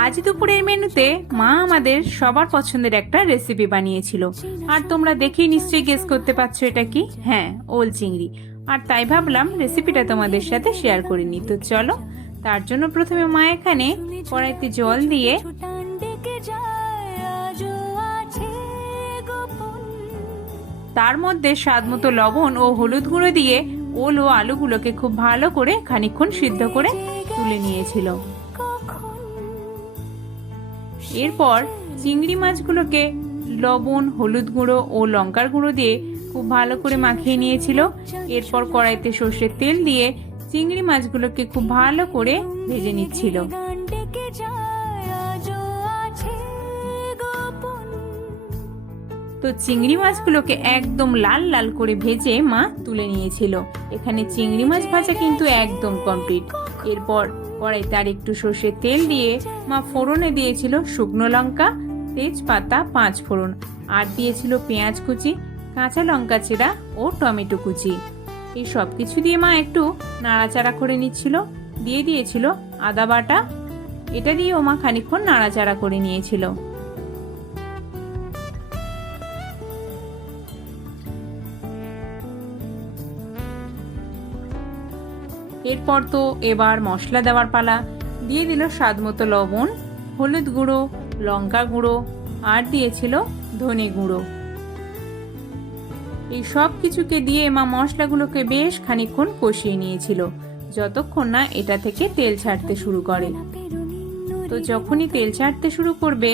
আজ দুপুরের মেনুতে মা আমাদের সবার পছন্দের একটা রেসিপি বানিয়েছিল। আর তোমরা দেখেই নিশ্চয়ই গেস করতে পারছ এটা কি? হ্যাঁ ওল চিংড়ি। আর তাই ভাবলাম রেসিপিটা তোমাদের সাথে শেয়ার করে নিই। তো চলো, তার জন্য প্রথমে মা এখানে কড়াইতে জল দিয়ে তার মধ্যে স্বাদ মতো লবণ ও হলুদ গুঁড়ো দিয়ে ওল ও আলুগুলোকে খুব ভালো করে খানিকক্ষণ সিদ্ধ করে তুলে নিয়েছিল। এরপর চিংড়ি মাছগুলোকে লবণ, হলুদ গুঁড়ো ও লঙ্কার গুঁড়ো দিয়ে খুব ভালো করে মাখিয়ে নিয়েছিল। এরপর কড়াইতে সর্ষের তেল দিয়ে চিংড়ি মাছগুলোকে খুব ভালো করে ভেজে নিচ্ছিল। তো চিংড়ি মাছগুলোকে একদম লাল লাল করে ভেজে মা তুলে নিয়েছিল। এখানে চিংড়ি মাছ ভাজা কিন্তু একদম কমপ্লিট এরপর কড়াইতে তার একটু সর্ষের তেল দিয়ে মা ফোড়নে দিয়েছিল শুকনো লঙ্কা, তেজপাতা, পাঁচ ফোড়ন। আর দিয়েছিল পেঁয়াজ কুচি, কাঁচা লঙ্কা চেরা ও টমেটো কুচি। এই সব কিছু দিয়ে মা একটু নাড়াচাড়া করে নিচ্ছিল। দিয়ে দিয়েছিল আদা বাটা। এটা দিয়েও মা খানিক্ষণ নাড়াচাড়া করে নিয়েছিল। এরপর তো এবার মশলা দেওয়ার পালা। দিয়ে দিল স্বাদ মতো লবণ, হলুদ গুঁড়ো, লঙ্কা গুঁড়ো, আর দিয়েছিল ধনে গুঁড়ো। এই সব কিছুকে দিয়ে মা মশলাগুলোকে বেশ খানিক্ষণ কষিয়ে নিয়েছিল, যতক্ষণ না এটা থেকে তেল ছাড়তে শুরু করে। তো যখনই তেল ছাড়তে শুরু করবে,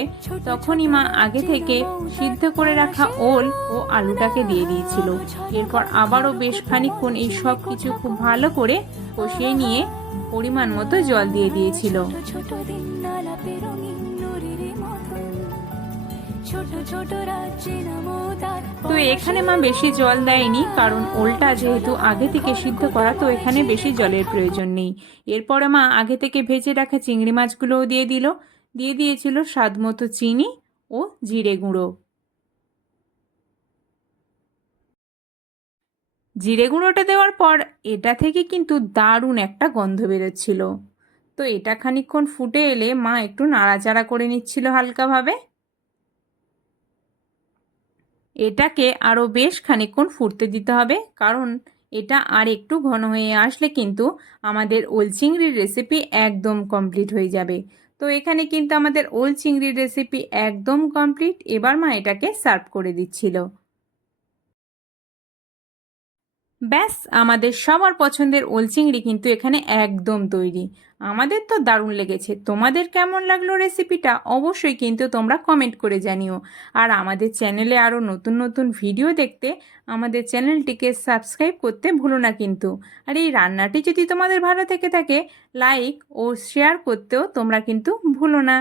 তখনই মা আগে থেকে সিদ্ধ করে রাখা ওল ও আলুটাকে দিয়ে দিয়েছিল। এরপর আবারও বেশ খানিক্ষণ এই সব কিছু খুব ভালো করে কষিয়ে নিয়ে পরিমাণ মতো জল দিয়ে দিয়েছিল। ছোট ছোট রাজ্যে নামো তার তো এখানে মা বেশি জল দেয়নি, কারণ ওলটা যেহেতু আগে থেকে সিদ্ধ করা, তো এখানে বেশি জলের প্রয়োজন নেই। এরপরে মা আগে থেকে ভেজে রাখা চিংড়ি মাছগুলোও দিয়ে দিল। দিয়ে দিয়েছিল স্বাদ মতো চিনি ও জিরে গুঁড়ো। জিরে গুঁড়োটা দেওয়ার পর এটা থেকে কিন্তু দারুণ একটা গন্ধ বেরোচ্ছিল। তো এটা খানিকক্ষণ ফুটে এলে মা একটু নাড়াচাড়া করে নিচ্ছিল হালকাভাবে। এটাকে আরও বেশ খানিকক্ষণ ফুটতে দিতে হবে, কারণ এটা আর একটু ঘন হয়ে আসলে কিন্তু আমাদের ওল চিংড়ির রেসিপি একদম কমপ্লিট হয়ে যাবে। তো এখানে কিন্তু আমাদের ওল চিংড়ির রেসিপি একদম কমপ্লিট এবার মা এটাকে সার্ভ করে দিচ্ছিল। ব্যাস, আমাদের সবার পছন্দের ওল চিংড়ি কিন্তু এখানে একদম তৈরি। আমাদের তো দারুণ লেগেছে। তোমাদের কেমন লাগল রেসিপিটা অবশ্যই কিন্তু তোমরা কমেন্ট করে জানিও। আর আমাদের চ্যানেলে আরও নতুন নতুন ভিডিও দেখতে আমাদের চ্যানেলটিকে সাবস্ক্রাইব করতে ভুলো না কিন্তু। আর এই রান্নাটি যদি তোমাদের ভালো থেকে থাকে, লাইক ও শেয়ার করতেও তোমরা কিন্তু ভুলো না।